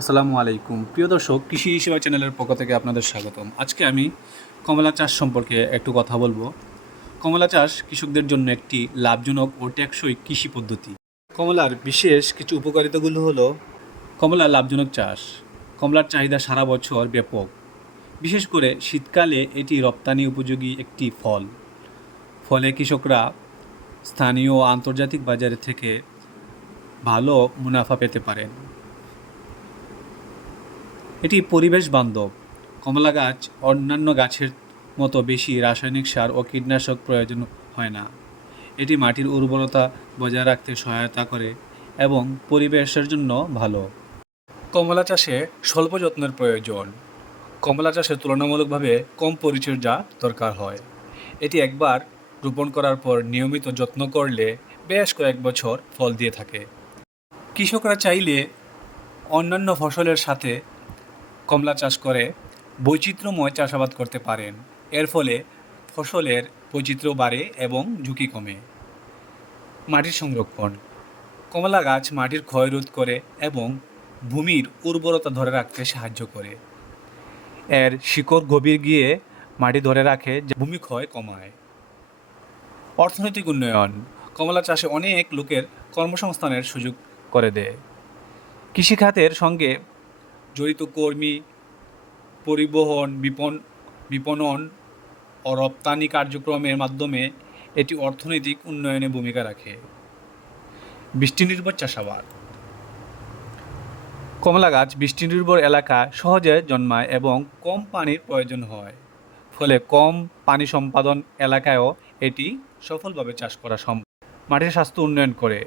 আসসালামু আলাইকুম প্রিয় দর্শক, কৃষি সেবা চ্যানেলের পক্ষ থেকে আপনাদের স্বাগতম। আজকে আমি কমলা চাষ সম্পর্কে একটু কথা বলবো। কমলা চাষ কৃষকদের জন্য একটি লাভজনক ও টেকসই কৃষি পদ্ধতি। কমলার বিশেষ কিছু উপকারিতাগুলো হলো: কমলা লাভজনক চাষ। কমলার চাহিদা সারা বছর ব্যাপক, বিশেষ করে শীতকালে এটি রপ্তানি উপযোগী একটি ফল। ফলে কৃষকরা স্থানীয় ও আন্তর্জাতিক বাজারে থেকে ভালো মুনাফা পেতে পারেন। এটি পরিবেশ বান্ধব। কমলা গাছ অন্যান্য গাছের মতো বেশি রাসায়নিক সার ও কীটনাশক প্রয়োজন হয় না। এটি মাটির উর্বরতা বজায় রাখতে সহায়তা করে এবং পরিবেশের জন্য ভালো। কমলা চাষে স্বল্প যত্নের প্রয়োজন। কমলা চাষে তুলনামূলকভাবে কম পরিচর্যা দরকার হয়। এটি একবার রোপণ করার পর নিয়মিত যত্ন করলে বেশ কয়েক বছর ফল দিয়ে থাকে। কৃষকরা চাইলে অন্যান্য ফসলের সাথে কমলা চাষ করে বৈচিত্র্যময় চাষাবাদ করতে পারেন। এর ফলে ফসলের বৈচিত্র্য বাড়ে এবং ঝুঁকি কমে। মাটির সংরক্ষণ। কমলা গাছ মাটির ক্ষয় রোধ করে এবং ভূমির উর্বরতা ধরে রাখতে সাহায্য করে। এর শিকড় গভীর গিয়ে মাটি ধরে রাখে, যা ভূমি ক্ষয় কমায়। অর্থনৈতিক উন্নয়ন। কমলা চাষে অনেক লোকের কর্মসংস্থানের সুযোগ করে দেয়। কৃষিখাতের সঙ্গে জড়িত কর্মী, পরিবহন, বিপণন ও রপ্তানি কার্যক্রমের মাধ্যমে এটি অর্থনৈতিক উন্নয়নে ভূমিকা রাখে। বৃষ্টিনির্ভর চাষাবাদ। কমলা গাছ বৃষ্টিনির্ভর এলাকা সহজে জন্মায় এবং কম পানির প্রয়োজন হয়। ফলে কম পানি সম্পাদন এলাকায়ও এটি সফলভাবে চাষ করা সম্ভব। মাটির স্বাস্থ্য উন্নয়ন করে।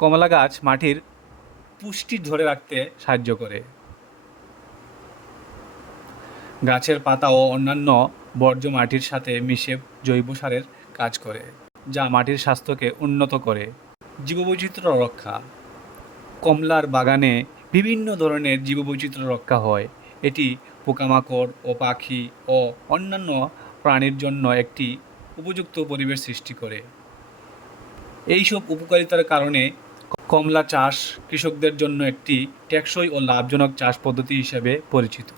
কমলা গাছ মাটির পুষ্টি ধরে রাখতে সাহায্য করে। গাছের পাতা ও অন্যান্য বর্জ্য মাটির সাথে মিশে জৈব সারের কাজ করে, যা মাটির স্বাস্থ্যকে উন্নত করে। জীববৈচিত্র্য রক্ষা। কমলার বাগানে বিভিন্ন ধরনের জীববৈচিত্র্য রক্ষা হয়। এটি পোকামাকড় ও পাখি ও অন্যান্য প্রাণীর জন্য একটি উপযুক্ত পরিবেশ সৃষ্টি করে। এইসব উপকারিতার কারণে কমলা চাষ কৃষকদের জন্য একটি টেকসই ও লাভজনক চাষ পদ্ধতি হিসেবে পরিচিত।